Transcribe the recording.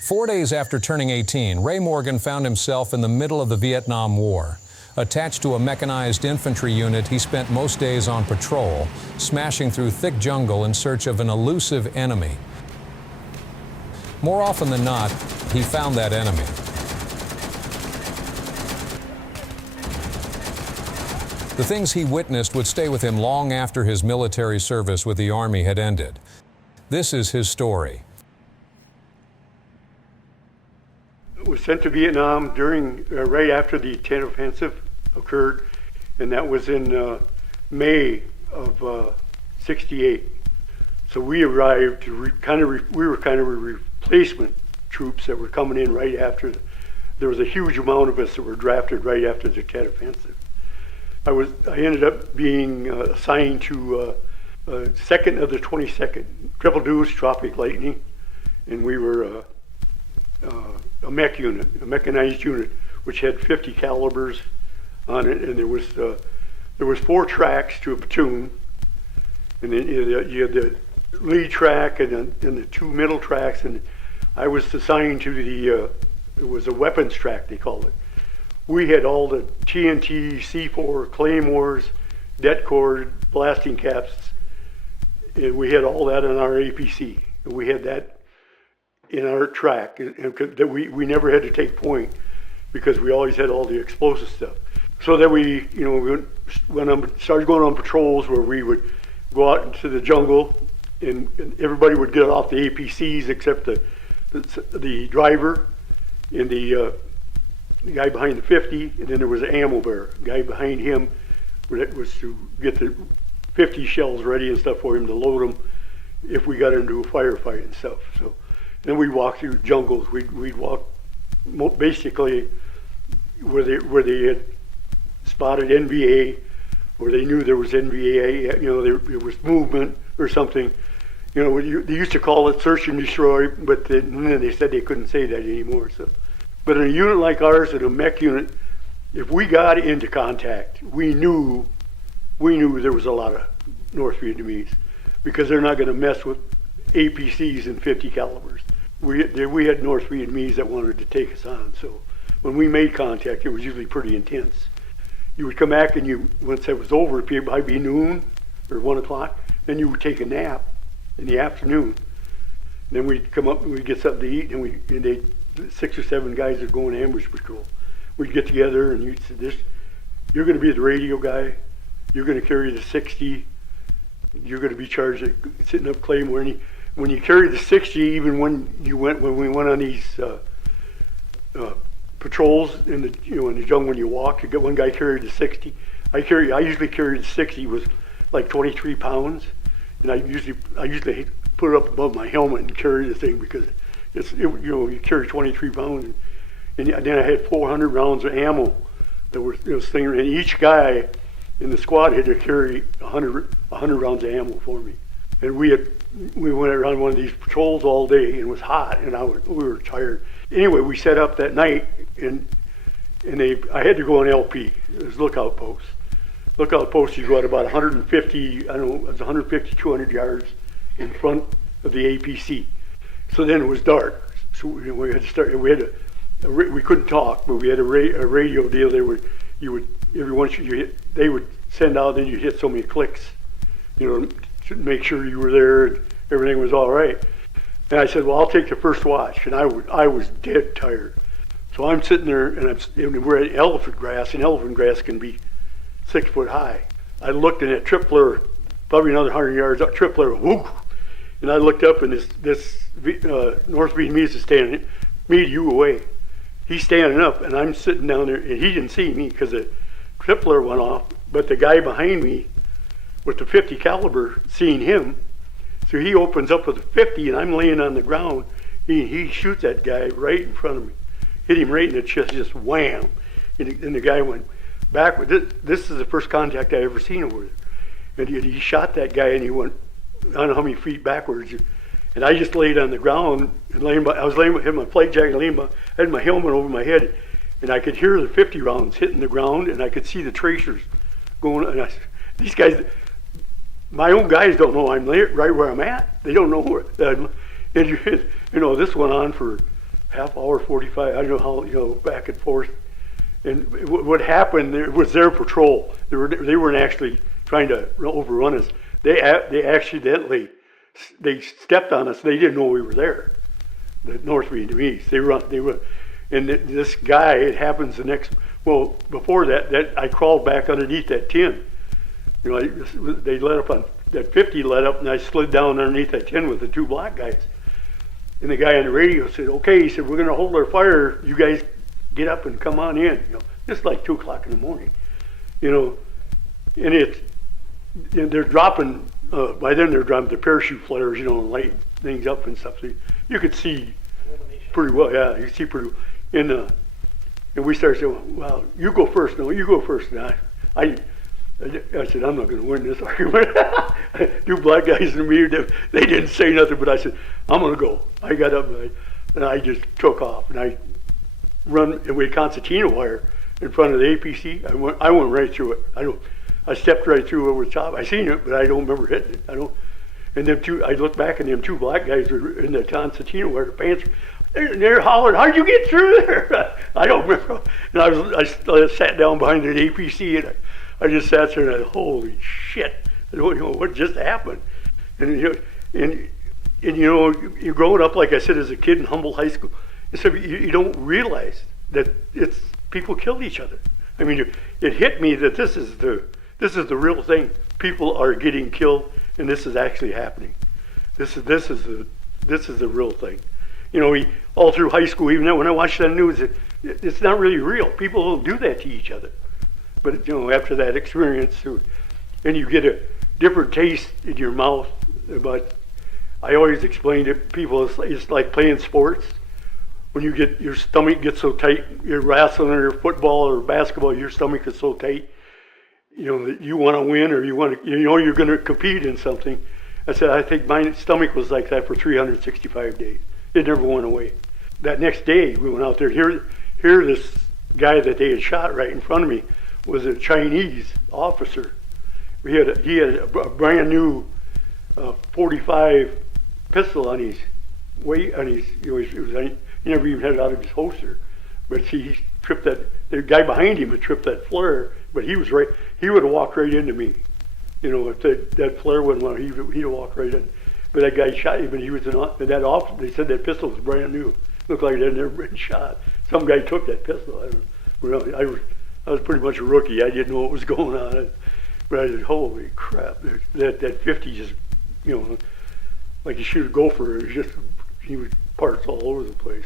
4 days after turning 18, Ray Morgan found himself in the middle of the Vietnam War. Attached to a mechanized infantry unit, he spent most days on patrol, smashing through thick jungle in search of an elusive enemy. More often than not, he found that enemy. The things he witnessed would stay with him long after his military service with the Army had ended. This is his story. I was sent to Vietnam during, right after the tent offensive occurred, and that was in May of '68. So we arrived to we were kind of a replacement troops that were coming in right after. There was a huge amount of us that were drafted right after the tent offensive. I ended up being assigned to second of the 22nd Triple Deuce Tropic Lightning, and we were a mech unit, a mechanized unit, which had 50 calibers on it, and there was 4 tracks to a platoon, and then you had the lead track and the 2 middle tracks, and I was assigned to it was a weapons track, they called it. We had all the TNT, C4, claymores, det cord, blasting caps, and we had all that on our APC. And we had that in our track, and that we never had to take point because we always had all the explosive stuff. So then we started going on patrols where we would go out into the jungle, and everybody would get off the APCs except the driver and the guy behind the 50, and then there was an ammo bearer. The guy behind him was to get the 50 shells ready and stuff for him to load them if we got into a firefight and stuff. So then we'd walk through jungles. We'd walk basically where they had spotted NVA, or they knew there was NVA, there was movement or something. They used to call it search and destroy, but then they said they couldn't say that anymore. So, but in a unit like ours, in a mech unit, if we got into contact, we knew there was a lot of North Vietnamese, because they're not going to mess with APCs and 50 calibers. We had North Vietnamese that wanted to take us on. So when we made contact, it was usually pretty intense. You would come back, and once it was over, it might be noon or 1 o'clock, then you would take a nap in the afternoon. And then we'd come up and we'd get something to eat, and 6 or 7 guys would go on ambush patrol. We'd get together, and you'd say, you're going to be the radio guy, you're going to carry the 60, you're going to be charged at sitting up claymore. And when you carried the 60, even when we went on these patrols in the jungle, when you walk, you get one guy carried the 60. I usually carried the 60, was like 23 pounds, and I usually put it up above my helmet and carry the thing, because you carry 23 pounds, and then I had 400 rounds of ammo that were and each guy in the squad had to carry 100 rounds of ammo for me. And we went around one of these patrols all day, and it was hot, and we were tired. Anyway, we set up that night, and I had to go on LP. It was lookout post. Lookout post, you go at about 150, it was 150, 200 yards in front of the APC. So then it was dark. So we had to start. We couldn't talk, but we had a radio deal. Every once they would send out, then you hit so many clicks, to make sure you were there and everything was all right. And I said, well, I'll take the first watch, and I was dead tired. So I'm sitting there, and we're at elephant grass, and elephant grass can be 6 foot high. I looked, and that tripler, probably another 100 yards up, tripler, whoo! And I looked up, and this North Vietnamese is standing, me to you away. He's standing up, and I'm sitting down there, and he didn't see me because the tripler went off, but the guy behind me with the 50 caliber seen him, so he opens up with a 50, and I'm laying on the ground. He shoots that guy right in front of me, hit him right in the chest, just wham, and the guy went backward. This is the first contact I ever seen over there, and he shot that guy, and he went I don't know how many feet backwards, and I just laid on the ground and had my flight jacket, had my helmet over my head, and I could hear the 50 rounds hitting the ground, and I could see the tracers going. And these guys, my own guys, don't know I'm right where I'm at. They don't know where. And this went on for half hour, 45, I don't know how, back and forth. And what happened, it was their patrol. They weren't actually trying to overrun us. They accidentally, they stepped on us. They didn't know we were there. The North Vietnamese. They were, and this guy, it happens the next, well, before that I crawled back underneath that tin. They let up on, that 50 let up, and I slid down underneath that tin with the two black guys. And the guy on the radio said, okay, he said, we're going to hold our fire. You guys get up and come on in. It's like 2 o'clock in the morning. And they're dropping, by then they're dropping the parachute flares, and lighting things up and stuff. So you could see pretty well, yeah, you see pretty well. And we started saying, well, you go first. No, you go first. And I said, I'm not going to win this argument. Two black guys and me, they didn't say nothing, but I said, I'm going to go. I got up and I just took off. And I run, and we had concertina wire in front of the APC. I went right through it. I stepped right through over the top. I seen it, but I don't remember hitting it. And them two, I looked back and them two black guys were in the concertina wire, pants. They're hollering, how'd you get through there? I don't remember. And I sat down behind the APC and I just sat there and I, holy shit, what just happened? And you're growing up, like I said, as a kid in Humboldt High School, and so you don't realize that people killed each other. I mean, it hit me that this is the real thing. People are getting killed, and this is actually happening. This is the real thing. All through high school, even when I watched that news, it's not really real. People don't do that to each other. But after that experience, and you get a different taste in your mouth. But I always explain to people, it's like playing sports. When your stomach gets so tight, you're wrestling or football or basketball, your stomach is so tight, that you want to win or you're going to compete in something. I said, I think my stomach was like that for 365 days. It never went away. That next day, we went out there. Here, this guy that they had shot right in front of me was a Chinese officer. He had a brand new 45 pistol on his weight, he never even had it out of his holster. But he tripped the guy behind him had tripped that flare, but he would have walked right into me. If that flare wouldn't want, he'd have walked right in. But that guy shot him, and he was that officer. They said that pistol was brand new. Looked like it had never been shot. Some guy took that pistol. I was pretty much a rookie. I didn't know what was going on. But I said, holy crap, that 50 just, like you shoot a gopher, he was parts all over the place.